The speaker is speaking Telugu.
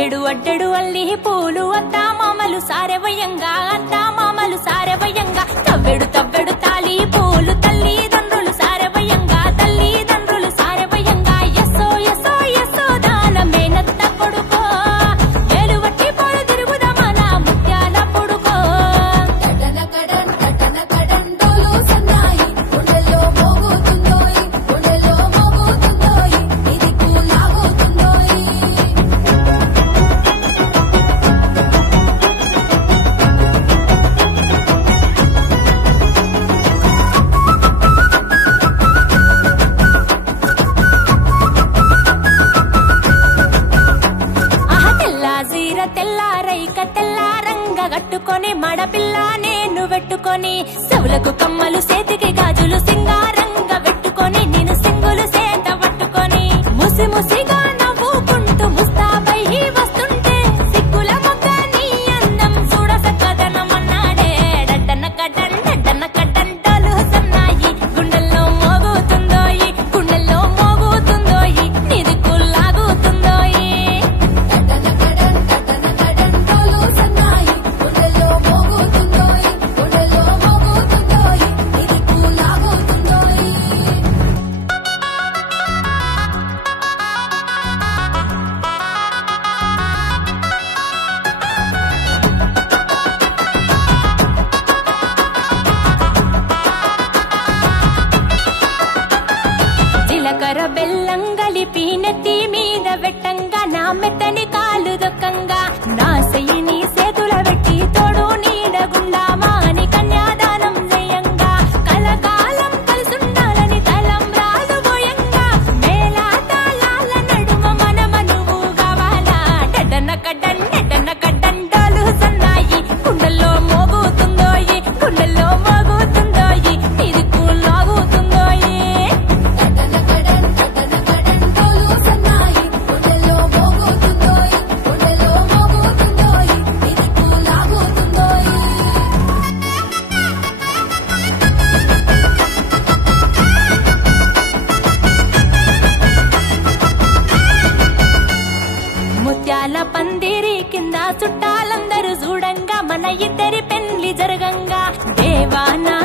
అడ్డెడు అడ్డెడు అల్లి పూలు అత్తా మామలు సారెవయంగా అత్తా మామలు సారెవయంగా తవ్వెడు తవ్వెడు తాలి పూలు తల్లిదండ్రులు సారెవయంగా తల్లిదండ్రులు సారెవయంగా ఎస్సో ఎస్సో ఎస్సో దాన మేనత్త కొడుకో ఏలువట్టి పోలు తిరుగుదమన ముత్యాల పొడుకో కడన కడన్ డోలు సన్నాయి గుండెల్లో మోగుతుందోయ్ గుండెల్లో మోగుతుందోయ్ ఇది కూలాగుతుందోయ్ జీర తెల్లారైక తెల్లారంగ గట్టుకొని మడపిల్ల నేను పెట్టుకొని చెవులకు కమ్మలు చేతికి గాజులు సింగారంగ పెట్టుకొని నేను సింగులు సేత పట్టుకొని ముసి ముసిగా నవ్వుకుంటూ ముస్తాబై వస్తుంటే సిగ్గుల మొగ్గ నీ అందం చూడసక్కదనమన్నాడే డడ్డన కడ్డన్ డోలు సన్నాయి గుండెల్లో మోగుతుందోయి గుండెల్లో మోగుతుందోయి నిది కుల్లాగుతుందోయి డోలు సన్నాయి గుండెల్లో మోగుతుందోయ్ గుండెల్లో మోగుతుందోయ్ ఇది కూలాగుతుందోయ్ జీలకర్ర బెల్లం కలిపి నెత్తి మీద వెట్టంగా నా మెత్తని కాలు దొక్కంగా నా సెయ్యి నీ చేతుల పెట్టి తోడు నీడగుండా మాని కన్యాదానం చేయంగా కలకాలం కలిసుండాలని తలం రాదు పోయంగా మేళా తాళాల నడుమ మనమనువు కావాలా డడ్డన కడ్డన్ డోలు సన్నాయి గుండెల్లో మోగుతుందోయి గుండెల్లో మోగుతుందోయి ఇది కూలాగుతుందోయి డోలు సన్నాయి గుండెల్లో మోగుతుందోయ్ గుండెల్లో మోగుతుందోయ్ ఇది కూలాగుతుందోయ్ ముత్యాల పందిరి కింద చుట్టాలందరూ చూడంగా మన ఇద్దరి పెళ్లి జరగంగా దేవానా